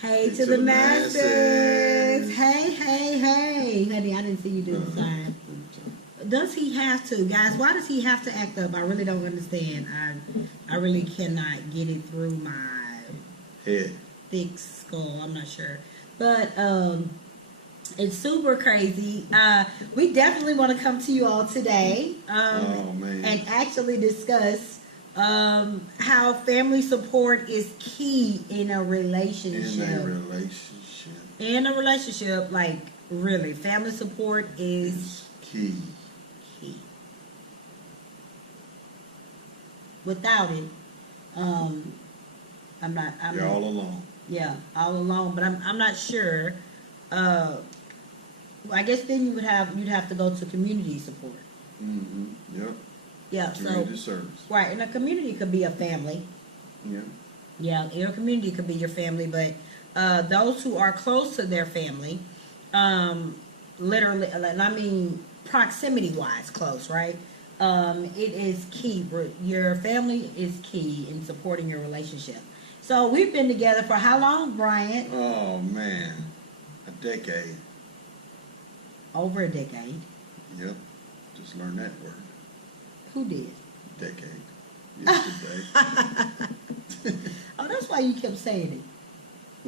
Hey to the masses. Hey, hey, hey. Honey, I didn't see you do the sign. Does he have to? Guys, why does he have to act up? I really don't understand. I really cannot get it through my head. Thick skull. I'm not sure. But it's super crazy. We definitely want to come to you all today and actually discuss how family support is key in a relationship. In a relationship, like really, family support is key. Without it, you're all alone. Yeah, all alone. But I'm not sure. I guess then you'd have to go to community support. Mm-hmm. Yep. Yeah. Community service. Right, and a community could be a family. Yeah. Yeah, your community could be your family, but those who are close to their family, literally, and I mean proximity-wise close, right? It is key. Your family is key in supporting your relationship. So we've been together for how long, Bryant? Oh man, a decade. Over a decade. Yep. Just learned that word. Who did? Decade. Yesterday. Oh, that's why you kept saying it.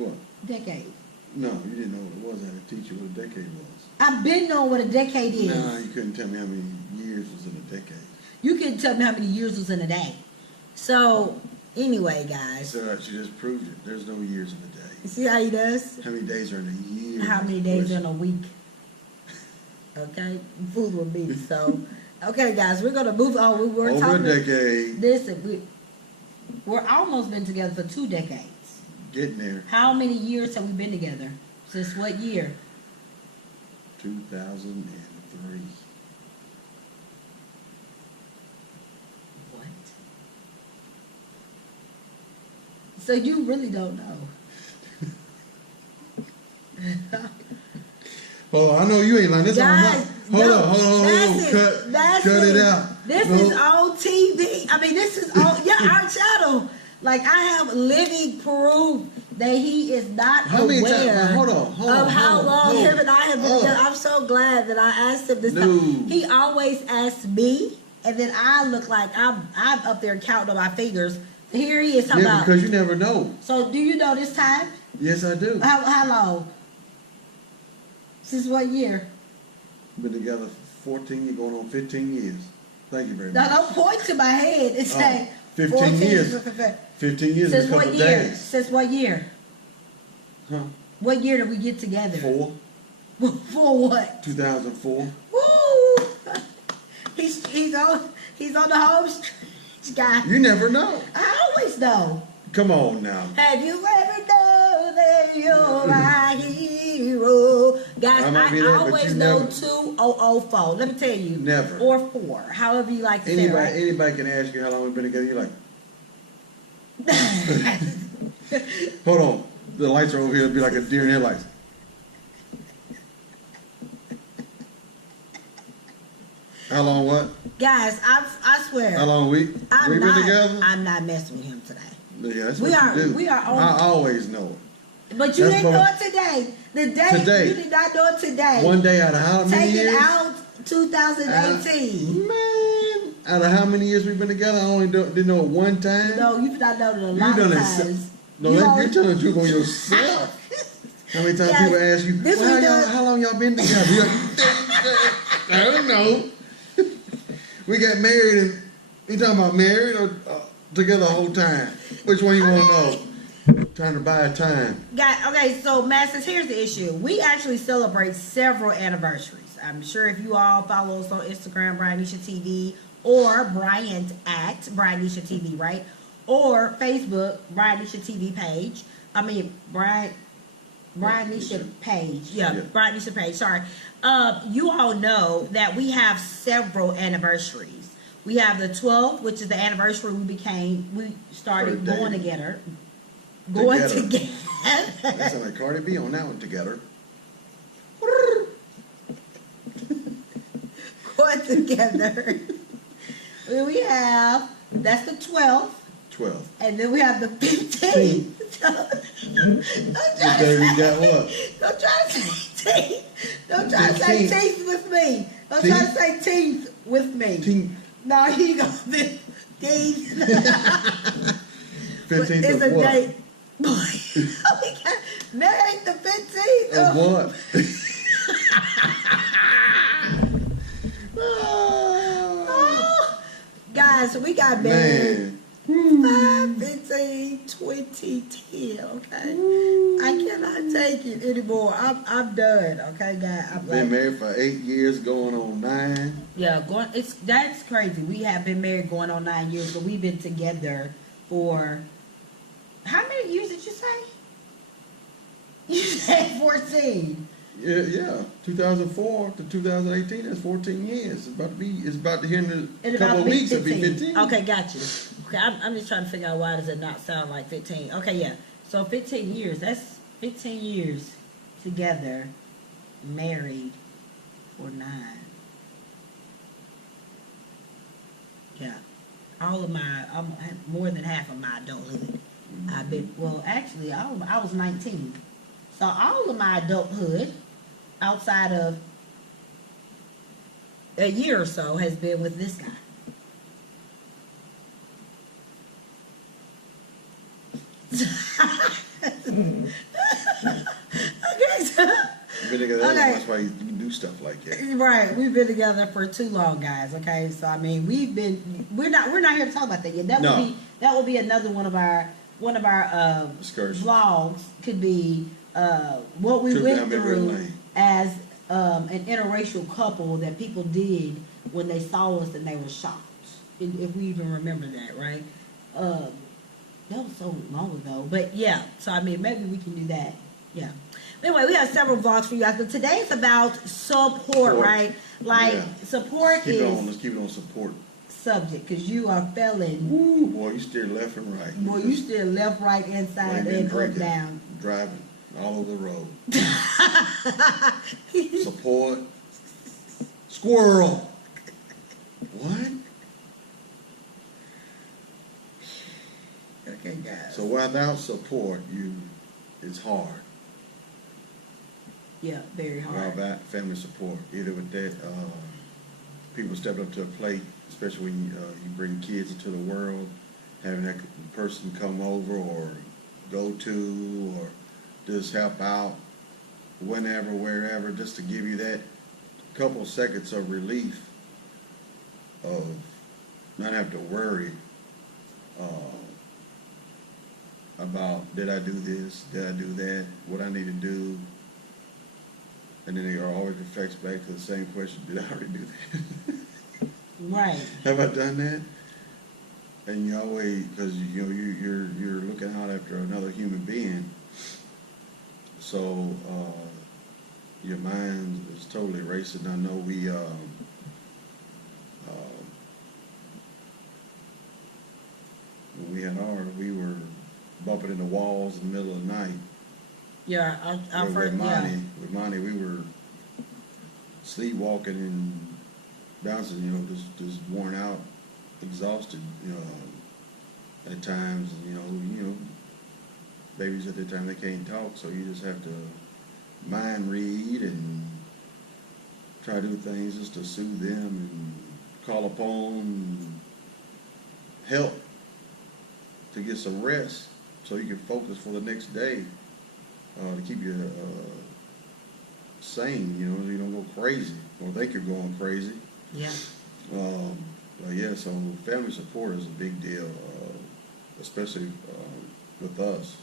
What? Decade. No, you didn't know what it was. I had to teach you what a decade was. I've been knowing what a decade is. No, you couldn't tell me how many years was in a decade. You couldn't tell me how many years was in a day. So, anyway, guys. So she just proved it. There's no years in a day. You see how he does? How many days are in a year? How many days are in a week? Okay? Food with me. So, okay, guys, we're going to move on. We're over talking a decade. We're almost been together for 2 decades. Getting there. How many years have we been together? Since what year? 2003. What? So you really don't know. Oh, I know you ain't lying. This Guys, hold on. Cut it out. This is on TV. I mean, this is on our channel. Like, I have living proof that he is not aware of how long him and I have been together. I'm so glad that I asked him this time. He always asks me, and then I look like I'm up there counting on my fingers. Here he is talking about. Because you never know. So, do you know this time? Yes, I do. How long? Since what year? Been together 14, going on 15 years. Thank you very much. Now, don't point to my head and say 15 years. 15 years Since and a couple what year? days. Since what year? Huh? What year did we get together? 4. For what? 2004. Woo! He's on the home stretch, guy. You never know. I always know. Come on now. Have you ever known that you're my hero? Guys, I always know 2004. Let me tell you. Never. Or 4. However you like to say it. Right? Anybody can ask you how long we've been together. You're like, hold on. The lights are over here. It'll be like a deer in headlights. How long what? Guys, I swear. How long we been together? I'm not messing with him today. Yeah, that's what you do. We are on. I always know it. But you didn't know it today. Today. You did not know it today. One day out of how many years? Take it out 2018. Man, out of how many years we've been together? I only didn't know it one time. No, you've not known it a lot of times. No, you're telling the truth on yourself. How many times people ask you, well, how long y'all been together? You're like, I don't know. We got married, and you talking about married or together the whole time? Which one you want to know? Trying to buy time. Okay, so Masters, here's the issue. We actually celebrate several anniversaries. I'm sure if you all follow us on Instagram, BryantNishaTV, or Bryant at BryantNishaTV, right? Or Facebook, BryantNishaTV page. I mean, Bryant Nisha page. Yeah, Bryant Nisha page. Sorry. You all know that we have several anniversaries. We have the 12th, which is the anniversary we started going together. Going together. That sounds like Cardi B on that one together. Going together. We have, that's the 12th. 12th. And then we have the 15th. Today we got what? Don't try to say teeth. Don't try to say teeth with me. Don't try to say teeth with me. Teeth. No, you go teeth. 15th It's of a what? date. Married the 15th Of what? Guys, we got married Man. 5/15/2010. Okay, I cannot take it anymore. I'm done. Okay, guys. I'm Been married for 8 years, going on 9. Yeah, that's crazy. We have been married going on 9 years, but we've been together for how many years did you say? You said 14. Yeah. 2004 to 2018. That's 14 years. It's about to here in a couple of weeks. It'll be 15. Okay, got you. Okay, I'm just trying to figure out why does it not sound like 15. Okay, yeah. So 15 years. That's 15 years together, married for 9. Yeah. More than half of my adulthood. I've been, well, actually, I was 19. So all of my adulthood, outside of a year or so, has been with this guy. Okay, so, You've been together that long, okay. that's why you do stuff like that. Right, we've been together for too long, guys. Okay, so I mean, we're not here to talk about that yet. That will be another one of our Excursions. vlogs. Could be what we Trip went down memory through lane. as an interracial couple that people did when they saw us and they were shocked. If we even remember that, right? That was so long ago, but yeah. So I mean, maybe we can do that. Yeah. Anyway, we have several vlogs for you guys. But today is about support, right? Like support Let's keep it on support. subject because you are feeling. Woo, boy, you steer left and right. Boy, you still left, right, inside, and up, down. Driving all over the road. Support. Squirrel. What? Okay, guys. So without support, it's hard. Yeah, very hard. Without family support, either with that, people stepping up to a plate, especially when you bring kids into the world, having that person come over or go to or just help out whenever, wherever, just to give you that couple seconds of relief of not having to worry about did I do this, did I do that, what I need to do. And then it always reflects back to the same question, did I already do that? Right. Have I done that? And you always, because you're looking out after another human being, so your mind is totally racing. I know when we had ours, we were bumping into walls in the middle of the night. Yeah, our first, with Monty, we were sleepwalking and bouncing, just worn out, exhausted, at times, babies at that time, they can't talk, so you just have to mind read and try to do things just to soothe them and call upon help to get some rest so you can focus for the next day. To keep you sane, you don't go crazy or think you're going crazy. Yeah. But yeah, so family support is a big deal, especially with us.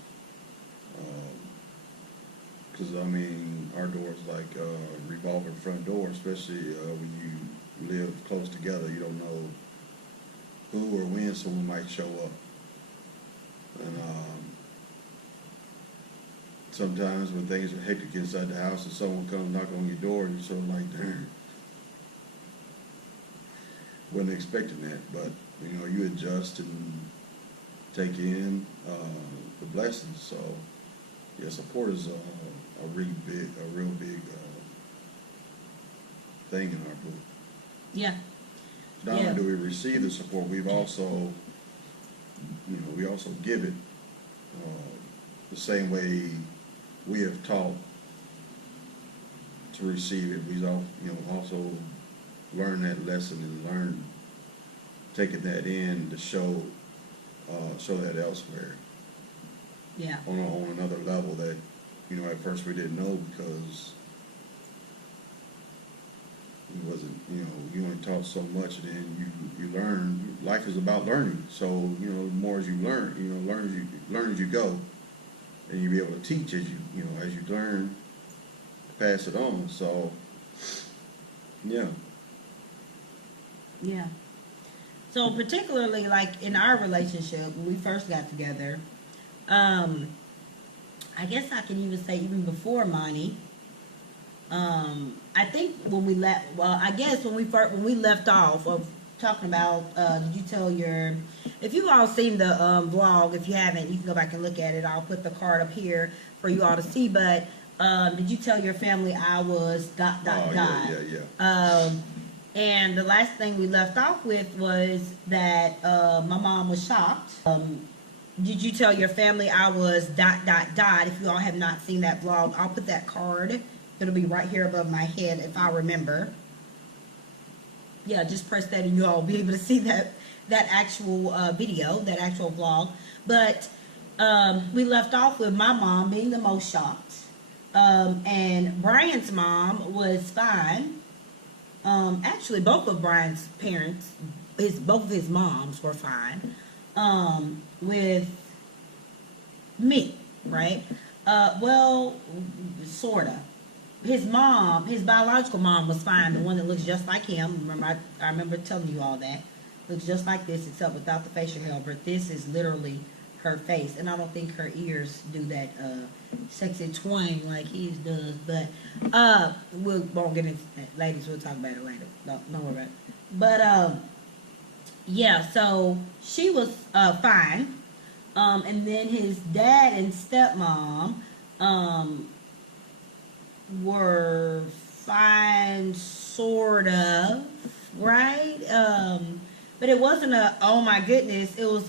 Because, our door is like a revolving front door, especially when you live close together. You don't know who or when someone might show up. And sometimes when things are hectic inside the house and someone comes knock on your door and you're sort of like, darn, wasn't expecting that. But, you adjust and take in the blessings. So, yeah, support is a real big thing in our book. Yeah. Not only do we receive the support, we've also we also give it the same way we have taught to receive it. We all, also learn that lesson and learn taking that in to show that elsewhere. Yeah. On another level that, at first we didn't know because it wasn't, you only taught so much, and then you learn. Life is about learning. So, the more as you learn, learn as you go, and you'll be able to teach as as you learn, pass it on. So, yeah. Yeah. So particularly like in our relationship, when we first got together, I guess I can even say even before Monty, I think when we left, I guess when we left off of talking about, did you tell if you've all seen the vlog, if you haven't, you can go back and look at it. I'll put the card up here for you all to see, but did you tell your family I was ... Yeah. And the last thing we left off with was that my mom was shocked. Did you tell your family I was ... If you all have not seen that vlog, I'll put that card. It'll be right here above my head if I remember. Yeah, just press that and you all will be able to see that actual video, that actual vlog. But we left off with my mom being the most shocked. And Brian's mom was fine. Actually, both of Brian's parents, both of his moms were fine with me, right? Well, sorta. His biological mom was fine, the one that looks just like him. Remember, I remember telling you all that. Looks just like this, except without the facial hair. But this is literally her face, and I don't think her ears do that sexy twang like his does. But we won't get into that, ladies. We'll talk about it later. Don't worry about it. But yeah. So she was fine, and then his dad and stepmom were fine, sort of, right? But it wasn't oh my goodness. It was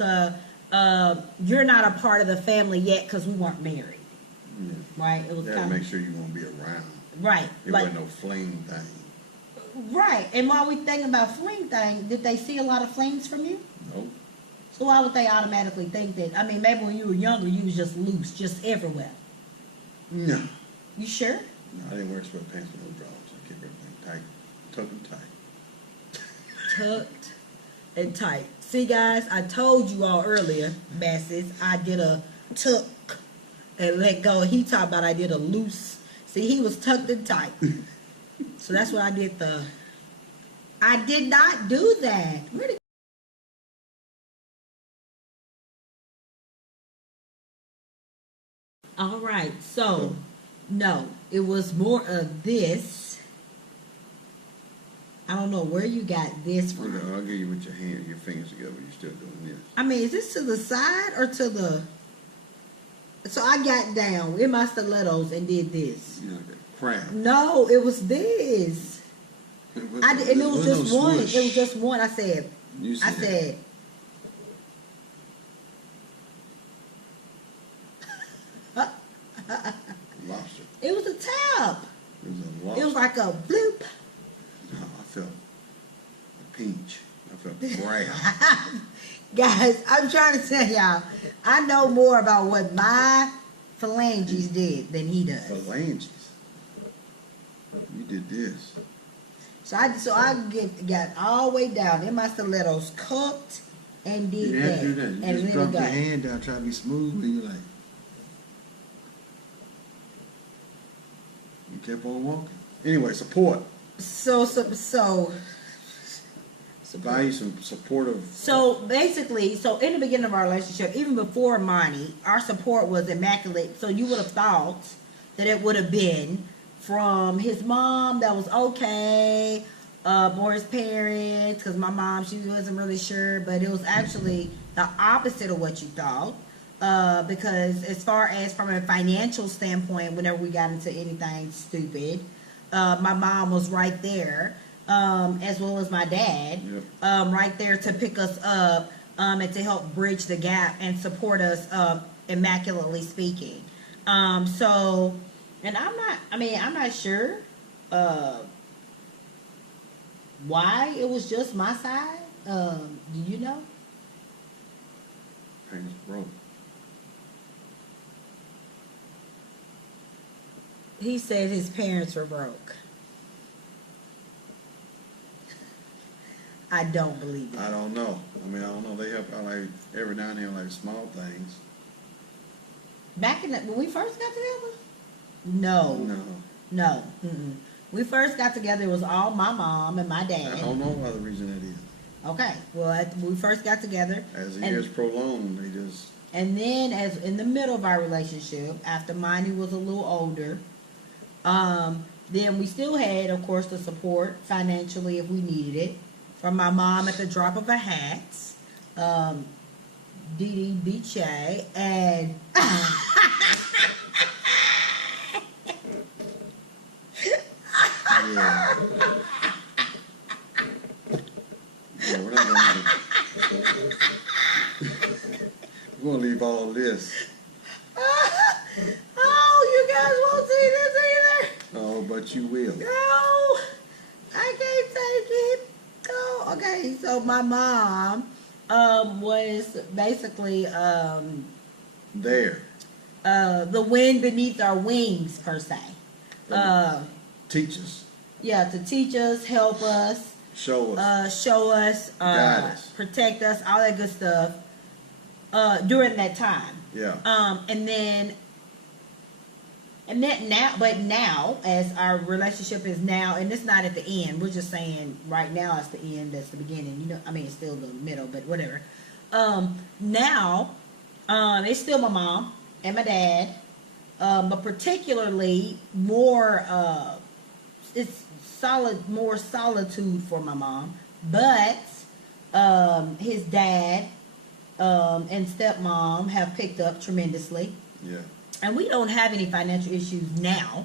you're not a part of the family yet because we weren't married. Yeah. Right? It was kind of make sure you won't be around. Right. It wasn't no fling thing. Right. And while we think about fling thing, did they see a lot of flings from you? Nope. So why would they automatically think that? I mean, maybe when you were younger, you was just loose, just everywhere. No. You sure? No, I didn't wear sweatpants with no drawers. I kept everything tight. Tucked and tight. Tucked and tight. See, guys, I told you all earlier, masses, I did a tuck and let go. He talked about I did a loose. See, he was tucked and tight. So that's what I did. I did not do that. Where did all right, so no, it was more of this. I don't know where you got this from. I'll give you with your hand, your fingers together. You're still doing this. I mean, is this to the side or to the? So I got down in my stilettos and did this. You like a crab. No, it was this. And it was just one. It was just one. I said. I said. Lobster. It was a tap. It was a lobster. It was like a bloop. No, I felt a pinch. I felt crab. Guys, I'm trying to tell y'all, I know more about what my phalanges did than he does. Phalanges. You did this. So I got all the way down in my stilettos, cooked, and did you that. Have to do that. You and just really drop your hand down, try to be smooth, and you're like, you kept on walking. Anyway, support. So Value some supportive. So basically, in the beginning of our relationship, even before Monty, our support was immaculate. So you would have thought that it would have been from his mom that was okay, or his parents, because my mom, she wasn't really sure, but it was actually the opposite of what you thought. Because as far as from a financial standpoint, whenever we got into anything stupid, my mom was right there. As well as my dad, yep. Right there to pick us up and to help bridge the gap and support us, immaculately speaking. So, and I'm not sure why it was just my side. Do you know? Parents broke. He said his parents were broke. I don't believe it. I don't know. I don't know. They help out like every now and then, like small things. Back in when we first got together? No. No. Mm-mm. We first got together, it was all my mom and my dad. I don't know why the reason that is. Okay. Well, when we first got together. As the years prolonged, they just... And then as in the middle of our relationship, after Miney was a little older, then we still had, of course, the support financially if we needed it from my mom at the drop of a hat, Dee Dee Beachay, and Yeah. Yeah, we're not gonna... We're gonna leave all this. oh, you guys won't see this either. Oh, but you will. No, I can't take it. Oh, okay. So my mom was basically There. the wind beneath our wings, per se. Teach us. Yeah, to teach us, help us, Show us. guide us. protect us, all that good stuff during that time. Yeah. And then now, as our relationship is now, and it's not at the end, we're just saying right now it's the end, that's the beginning. You know, it's still the middle, but whatever. Now, it's still my mom and my dad, but particularly more, it's more solitude for my mom. But his dad and stepmom have picked up tremendously. Yeah. And we don't have any financial issues now,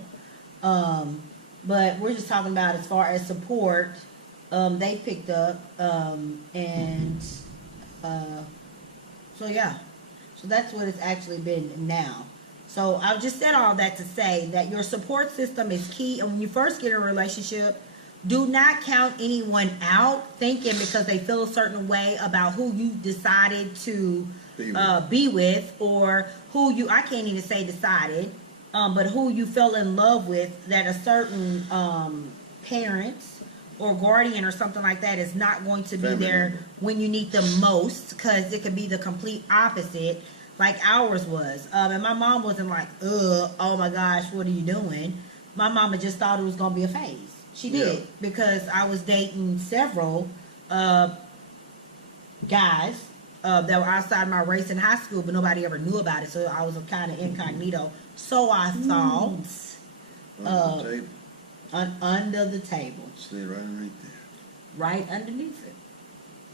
but we're just talking about as far as support, they picked up, so yeah, so that's what it's actually been now. So I've just said all that to say that your support system is key, and when you first get in a relationship, do not count anyone out thinking because they feel a certain way about who you decided to be with, or who you, I can't even say decided, but who you fell in love with, that a certain parent or guardian or something like that is not going to be there when you need them most, because it could be the complete opposite, like ours was. And my mom wasn't like, oh my gosh, what are you doing? My mama just thought it was going to be a phase. She did, because I was dating several guys that were outside my race in high school, but nobody ever knew about it, so I was kind of incognito. So I thought, under the table. Stay right underneath there. Right underneath it.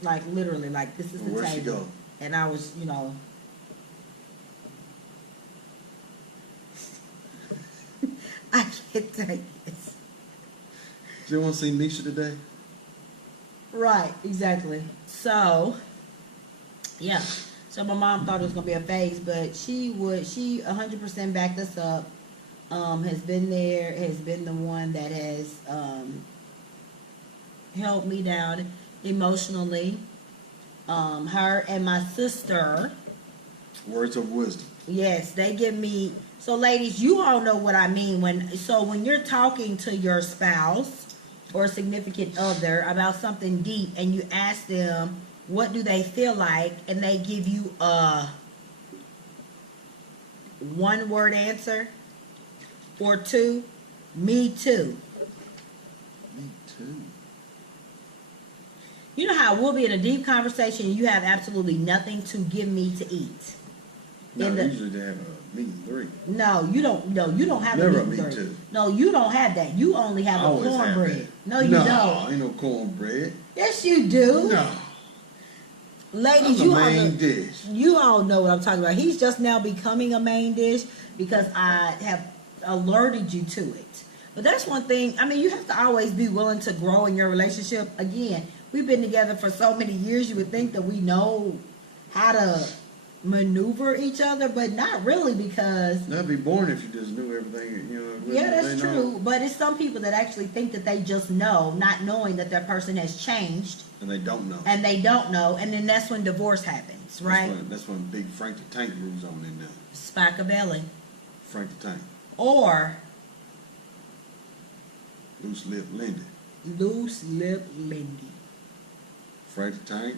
Like literally, like this is the Where'd table. she go? And I was, I can't take this. Do you want to see Nisha today? Right, exactly. So, yeah. So my mom thought it was going to be a phase, but she 100% backed us up. Has been there, has been the one that has held me down emotionally. Her and my sister. Words of wisdom. Yes, they give me. So ladies, you all know what I mean when you're talking to your spouse or significant other about something deep, and you ask them what do they feel like, and they give you a one-word answer or two. Me too. Me too. You know how we'll be in a deep conversation and you have absolutely nothing to give me to eat. No, usually they have a meat and three. No, you don't. No, you don't have Never a meat and three. three. No, you don't have that. You only have a cornbread. No, you don't. Ain't no cornbread. Yes, you do. No. Ladies, That's a main dish. You all know what I'm talking about. He's just now becoming a main dish because I have alerted you to it. But that's one thing. I mean, you have to always be willing to grow in your relationship. Again, we've been together for so many years. You would think that we know how to maneuver each other, but not really, because That'd be boring if you just knew everything, you know. yeah, that's they true. know. But it's some people that actually think that they just know, not knowing that that person has changed, And they don't know. and they don't know, and then that's when divorce happens, right? That's when Big Frank the Tank moves on in there. Spikeavelli. Frank the Tank. Or Loose Lip Lindy. Loose Lip Lindy. Frank the Tank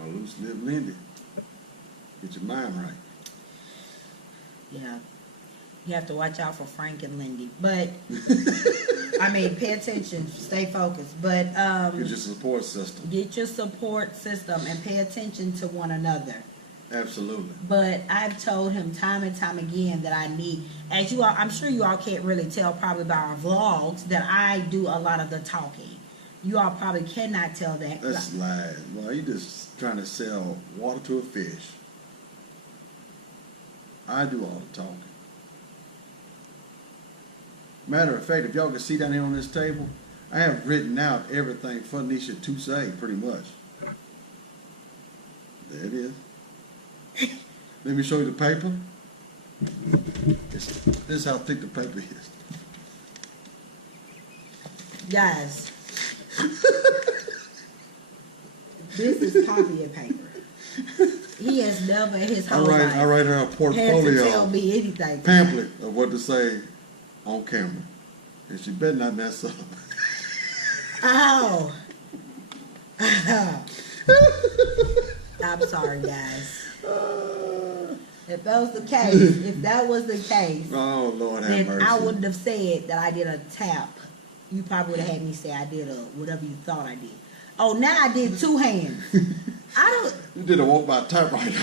or Loose Lip Lindy. Get your mind right. Yeah. You have to watch out for Frank and Lindy. But, I mean, pay attention, stay focused. But, Get your support system. get your support system and pay attention to one another. Absolutely. But I've told him time and time again that I need, as you all, I'm sure you all can't really tell probably by our vlogs, that I do a lot of the talking. You all probably cannot tell that. That's lies. Well, you just trying to sell water to a fish. I do all the talking. Matter of fact, if y'all can see down here on this table, I have written out everything for Nisha to say, pretty much. There it is. Let me show you the paper. This is how thick the paper is. Guys, this is copy and paper. He has never in his whole life I write her a had to portfolio tell me anything. pamphlet of what to say on camera. And she better not mess up. Oh. I'm sorry, guys. If that was the case, Oh, Lord have then mercy. I wouldn't have said that I did a tap. You probably would have had me say I did a whatever you thought I did. Oh, now I did two hands. I don't. You did a walk by typewriter.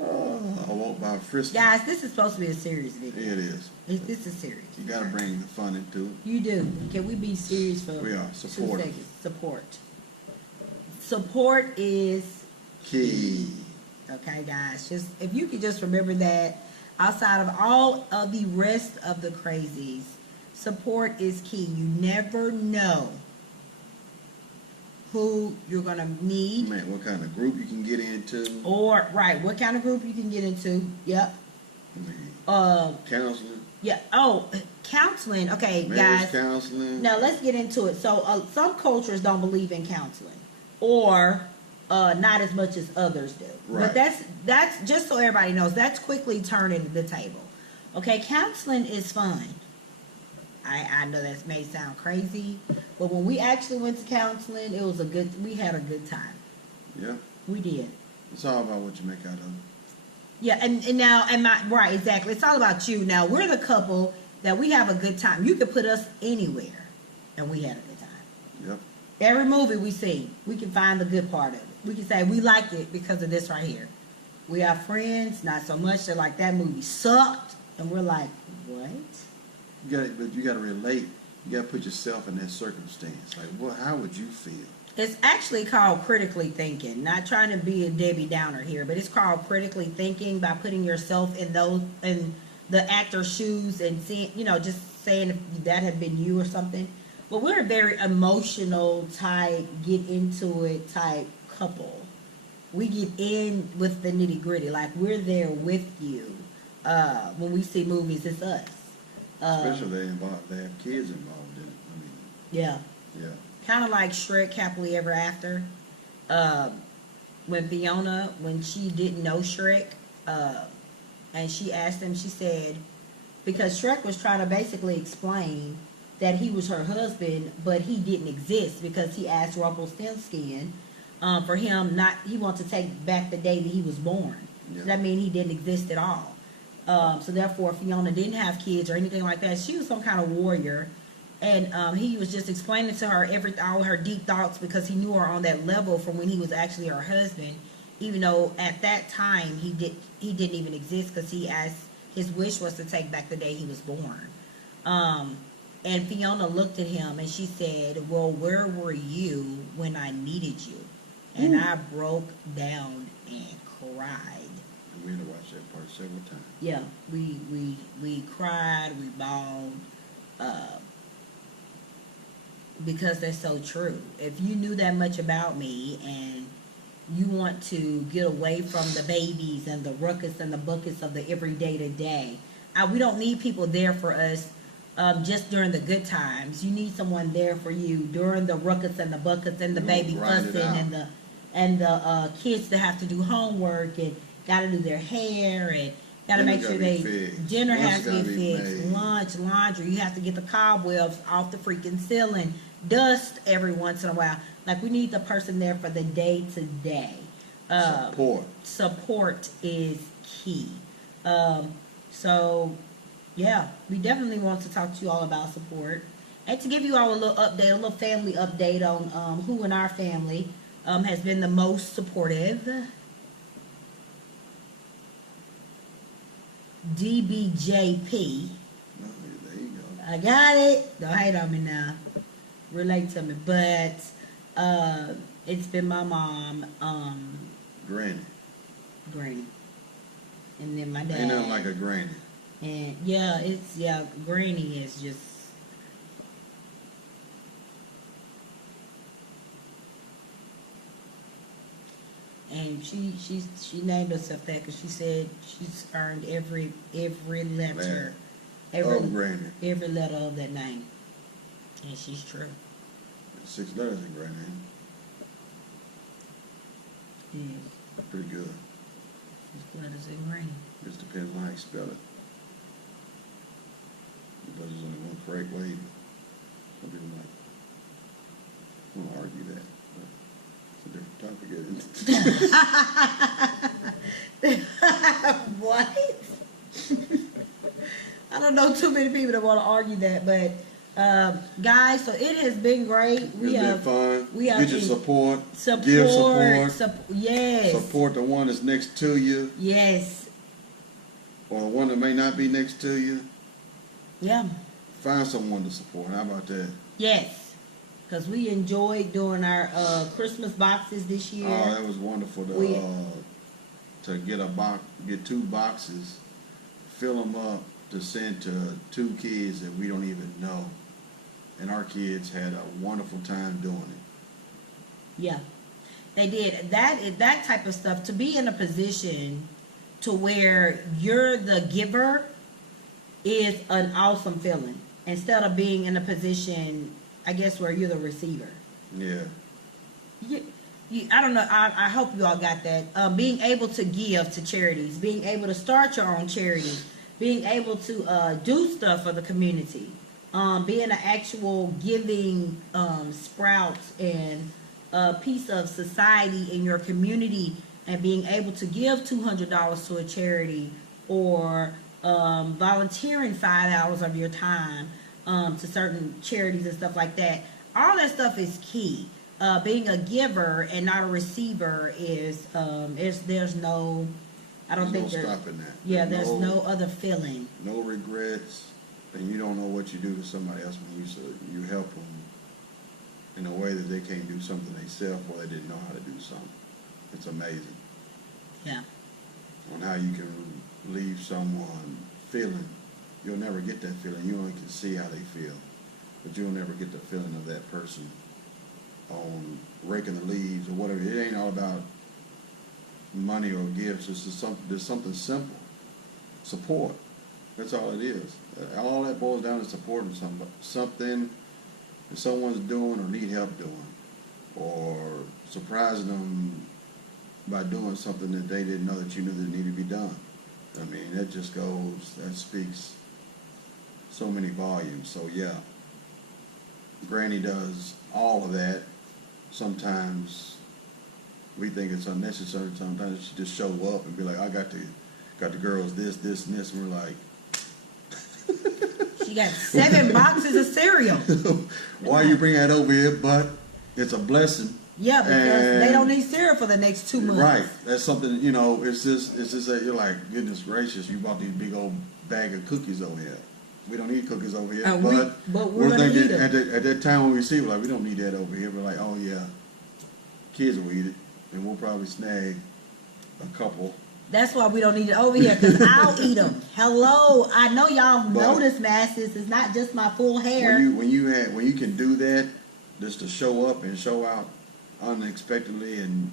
I walk by frisky. Guys, this is supposed to be a serious video. It is. This is serious. You gotta bring the fun into it. You do. Can we be serious for We are. 2 Supportive. seconds? Support. Support is Key. okay, guys. Just if you could just remember that, outside of all of the rest of the crazies, support is key. You never know who you're gonna need, Man, what kind of group you can get into. or right, what kind of group you can get into. Yep. I mean, Uh, counseling, yeah. Oh, counseling. Okay, marriage guys. counseling. Now let's get into it. So some cultures don't believe in counseling, or not as much as others do. Right. But that's just so everybody knows. That's quickly turning the table. Okay, counseling is fun. I know that may sound crazy, but when we actually went to counseling, it was we had a good time. Yeah. We did. It's all about what you make out of it. Yeah, right, exactly. It's all about you. Now, we're the couple that we have a good time. You could put us anywhere, and we had a good time. Yep. Every movie we see, we can find the good part of it. We can say we liked it because of this right here. We have friends, not so much. They're like, that movie sucked, and we're like, what? But you gotta relate. You gotta put yourself in that circumstance. Like, how would you feel? It's actually called critically thinking. Not trying to be a Debbie Downer here, but it's called critically thinking by putting yourself in the actor's shoes and seeing, just saying if that had been you or something. But we're a very emotional type, get into it type couple. We get in with the nitty gritty, like we're there with you. When we see movies, it's us. Especially they have kids involved in it. I mean, Yeah. yeah. Kind of like Shrek Happily Ever After. When Fiona, when she didn't know Shrek, and she asked him, she said, because Shrek was trying to basically explain that he was her husband, but he didn't exist because he asked Rumpelstiltskin for him he wanted to take back the day that he was born. Yeah. So that means he didn't exist at all. So therefore, Fiona didn't have kids or anything like that. She was some kind of warrior. And he was just explaining to her all her deep thoughts because he knew her on that level from when he was actually her husband, even though at that time he didn't even exist because his wish was to take back the day he was born. And Fiona looked at him and she said, well, where were you when I needed you? And I broke down and cried. We had to watch that part several times. Yeah, we cried, we bawled. because that's so true. If you knew that much about me and you want to get away from the babies and the ruckus and the buckets of the everyday to day, we don't need people there for us just during the good times. You need someone there for you during the ruckus and the buckets and the baby fussing and the kids that have to do homework and got to do their hair and got to make sure dinner has to get fixed, lunch, laundry. You have to get the cobwebs off the freaking ceiling, dust every once in a while. Like, we need the person there for the day to day. Support is key. So, yeah, we definitely want to talk to you all about support. And to give you all a little update, a little family update on who in our family has been the most supportive. DBJP. Oh, there you go. I got it. Don't hate on me now. Relate to me. But it's been my mom, Granny. And then my dad. Ain't nothing like a granny. And Granny is just. And she named herself that because she said she's earned every letter, every letter of that name, and she's true. 6 letters in granny. Yes. Pretty good. 6 letters in granny. Just depends on how you spell it. But there's only one correct way. Some people might want to argue that. It's a different topic, isn't it? What? I don't know too many people that want to argue that, but guys, so it has been great. It's been fun. We have get your support. Give support. Yes. Support the one that's next to you. Yes. Or the one that may not be next to you. Yeah. Find someone to support. How about that? Yes. Because we enjoyed doing our Christmas boxes this year. Oh, that was wonderful to get 2 boxes, fill them up to send to 2 kids that we don't even know. And our kids had a wonderful time doing it. Yeah, they did. That type of stuff, to be in a position to where you're the giver is an awesome feeling. Instead of being in a position, I guess, where you're the receiver. Yeah. I don't know. I hope you all got that. Being able to give to charities, being able to start your own charity, being able to do stuff for the community, being an actual giving sprout and a piece of society in your community, and being able to give $200 to a charity or volunteering 5 hours of your time to certain charities and stuff like that. All that stuff is key. Being a giver and not a receiver is there's no, I don't think there's stopping that. Yeah, there's no other feeling. No regrets, and you don't know what you do to somebody else when you help them in a way that they can't do something themselves or they didn't know how to do something. It's amazing. Yeah. On how you can leave someone feeling. You'll never get that feeling. You only can see how they feel, but you'll never get the feeling of that person on raking the leaves or whatever. It ain't all about money or gifts. It's just something simple. Support. That's all it is. All that boils down to supporting something that someone's doing or need help doing, or surprising them by doing something that they didn't know that you knew that needed to be done. I mean, that speaks so many volumes. So yeah, Granny does all of that. Sometimes we think it's unnecessary. Sometimes she just show up and be like, I got the girls this, and this, and we're like, she got 7 boxes of cereal. Why you bring that over here? But it's a blessing. Yeah, because they don't need cereal for the next 2 months. Right. That's something, it's just that you're like, goodness gracious, you bought these big old bag of cookies over here. We don't need cookies over here. But we're thinking at that time when we see it, we're like, we don't need that over here. We're like, oh yeah, kids will eat it, and we'll probably snag a couple. That's why we don't need it over here, because I'll eat them. Hello, I know y'all notice masses. It's not just my full hair. When you can do that, just to show up and show out unexpectedly. And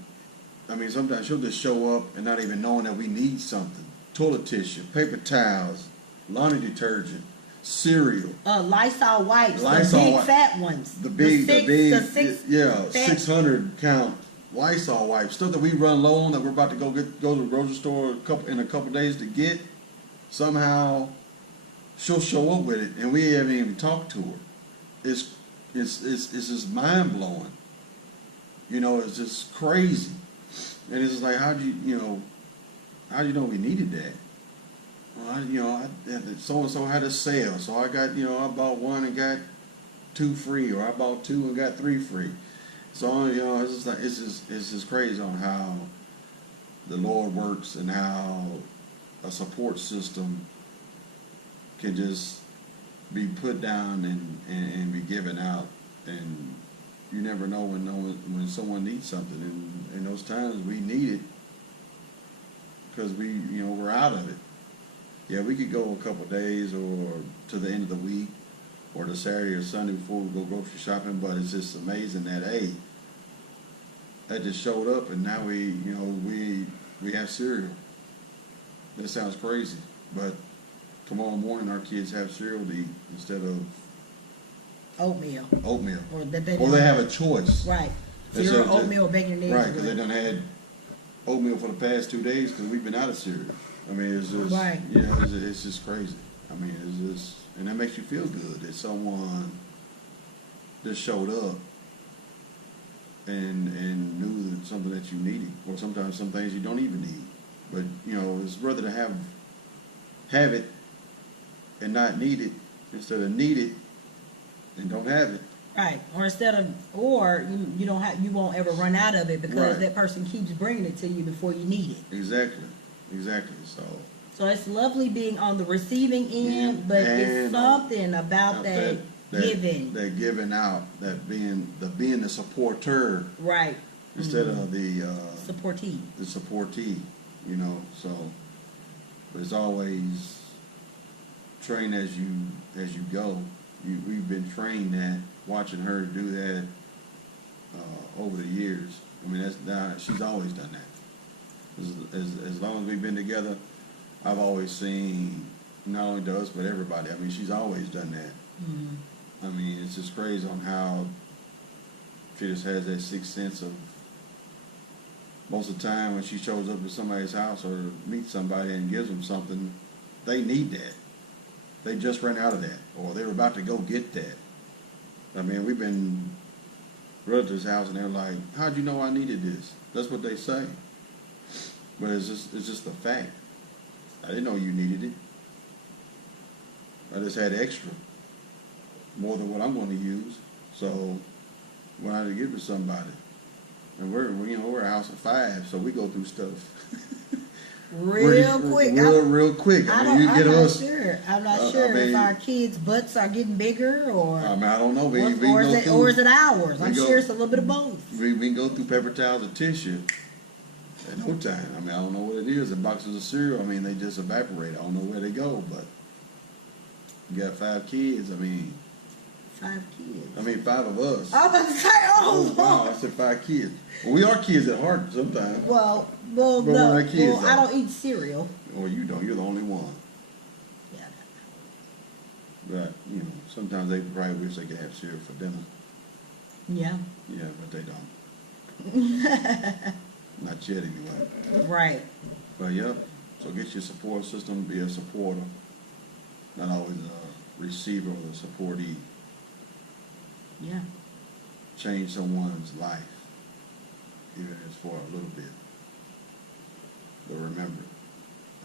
I mean, sometimes she'll just show up and not even knowing that we need something. Toilet tissue, paper towels, laundry detergent, cereal. Lysol wipes, Lysol the big wipes. fat ones. The big, the six fat- 600 count Lysol wipes. Stuff that we run low on that we're about to go to the grocery store in a couple days to get. Somehow, she'll show up with it, and we haven't even talked to her. It's just mind blowing. You know, it's just crazy, and it's just like, how do you know we needed that? Well, so and so had a sale, so I got, I bought one and got 2 free, or I bought 2 and got 3 free. So it's just like it's just crazy on how the Lord works and how a support system can just be put down and be given out, and you never know when someone needs something, and in those times we need it because we're out of it. Yeah, we could go a couple of days or to the end of the week or the Saturday or Sunday before we go grocery shopping, but it's just amazing that that just showed up, and now we have cereal. That sounds crazy, but tomorrow morning our kids have cereal to eat instead of oatmeal. Or they have a choice. Right. Cereal, oatmeal, bacon and eggs. Right, because they done had oatmeal for the past 2 days because we've been out of cereal. I mean, it's just, right. It's just crazy. I mean, it's just, and that makes you feel good that someone just showed up and knew that something that you needed, or sometimes some things you don't even need. But it's rather to have it and not need it instead of need it and don't have it. Right, or you won't ever run out of it because that person keeps bringing it to you before you need it. Exactly. So it's lovely being on the receiving end, but it's something about that giving. That giving out, that being the supporter. Right. Instead of the supportee. The supportee, so but it's always train as you go. We've been trained that, watching her do that over the years. I mean, she's always done that. As long as we've been together, I've always seen, not only to us but everybody. I mean, she's always done that. I mean, it's just crazy on how she just has that sixth sense of, most of the time when she shows up at somebody's house or meets somebody and gives them something, they need that. They just ran out of that, or they were about to go get that. I mean, we've been relatives' house and they're like, "How'd you know I needed this?" That's what they say. But it's just a fact. I didn't know you needed it. I just had extra, more than what I'm going to use. So when I give it to somebody, and we're a house of 5, so we go through stuff real quick. I'm not sure if our kids' butts are getting bigger or. I don't know. Or is it ours? I'm sure it's a little bit of both. We can go through paper towels and tissue at no time. I mean, I don't know what it is. The boxes of cereal, I mean, they just evaporate. I don't know where they go, but you got 5 kids. I mean, 5 kids. I mean, 5 of us. I was about to say, oh wow! I said 5 kids. Well, we are kids at heart sometimes. Well, I don't eat cereal. Well, you don't. You're the only one. Yeah. But sometimes they probably wish they could have cereal for dinner. Yeah. Yeah, but they don't. Not yet, anyway. Right. But yep. So get your support system. Be a supporter, not always a receiver or the supportee. Yeah. Change someone's life, even if it's for a little bit. But remember,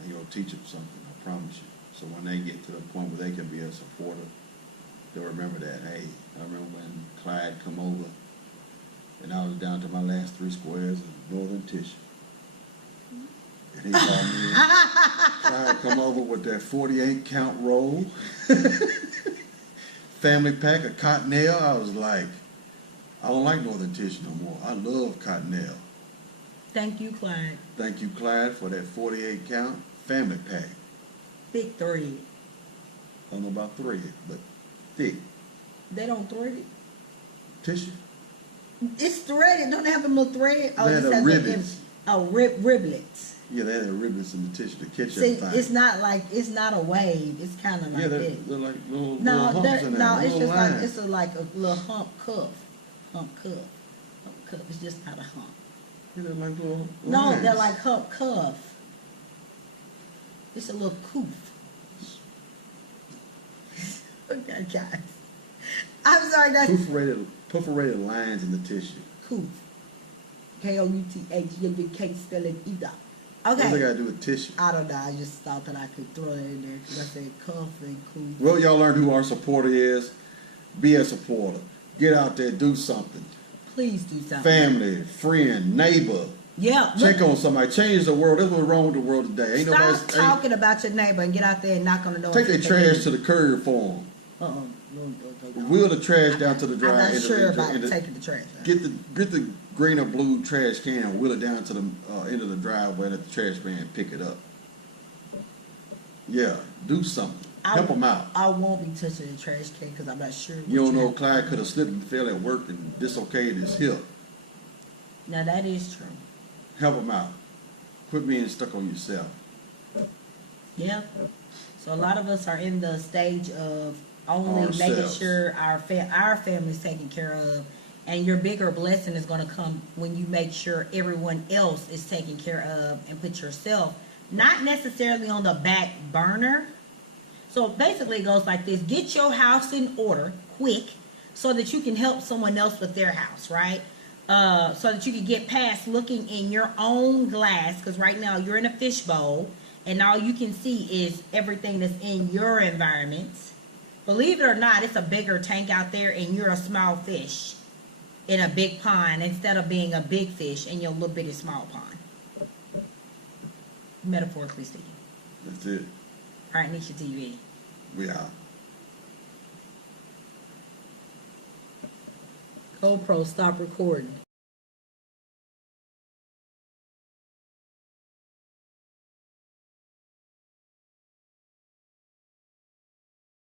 you'll teach them something, I promise you. So when they get to the point where they can be a supporter, they'll remember that, hey, I remember when Clyde come over and I was down to my last 3 squares of northern tissue. And he called me in. Clyde come over with that 48 count roll. Family pack of Cottonelle. I was like, I don't like northern tissue no more. I love Cottonelle. Thank you, Clyde. Thank you, Clyde, for that 48 count family pack. Thick thread. I don't know about thread, but thick. They don't thread it? Tissue. It's threaded. Don't they have them little thread? They had this the has ribbons. Riblets. Yeah, they had the ribbons in the tissue to catch See, everything. it's not like, it's not a wave. It's kind of like Yeah, this. they're like little No, humps in there. no, it's little just like, lines. it's like a little hump cuff. Hump cuff. Hump cuff. It's just not a hump. Yeah, they're like little No, lines. they're like hump cuff. It's a little coof. Okay, guys. I'm sorry, guys. Perforated lines in the tissue. Coof. K-O-U-T-H. You can't spell it either. Okay. What's that got to do with tissue? I don't know. I just thought that I could throw it in there because I said cuff and coof. Well, y'all learned who our supporter is. Be a supporter. Get out there, do something. Please do something. Family, friend, neighbor. Yeah. Check on somebody. Change the world. That's what's wrong with the world today. Ain't Stop talking about your neighbor and get out there and knock on the door. Take their trash to the curb for them. No. Wheel the trash down to the I'm drive. not sure about taking the trash out. Get the green or blue trash can and wheel it down to the end of the driveway and let the trash man pick it up. Yeah, do something. Help them out. I won't be touching the trash can because I'm not sure. You don't know, Clyde could have slipped and fell at work and dislocated his hip. Now that is true. Help them out. Quit being stuck on yourself. Yeah. So a lot of us are in the stage of only making Ourselves. sure our family's taken care of, and your bigger blessing is going to come when you make sure everyone else is taken care of and put yourself not necessarily on the back burner. So basically it goes like this: get your house in order quick so that you can help someone else with their house, right? So that you can get past looking in your own glass, because right now you're in a fishbowl and all you can see is everything that's in your environment. Believe it or not, it's a bigger tank out there and you're a small fish in a big pond instead of being a big fish in your little bitty small pond. Metaphorically speaking. That's it. BryantNishaTV. We out. GoPro, stop recording.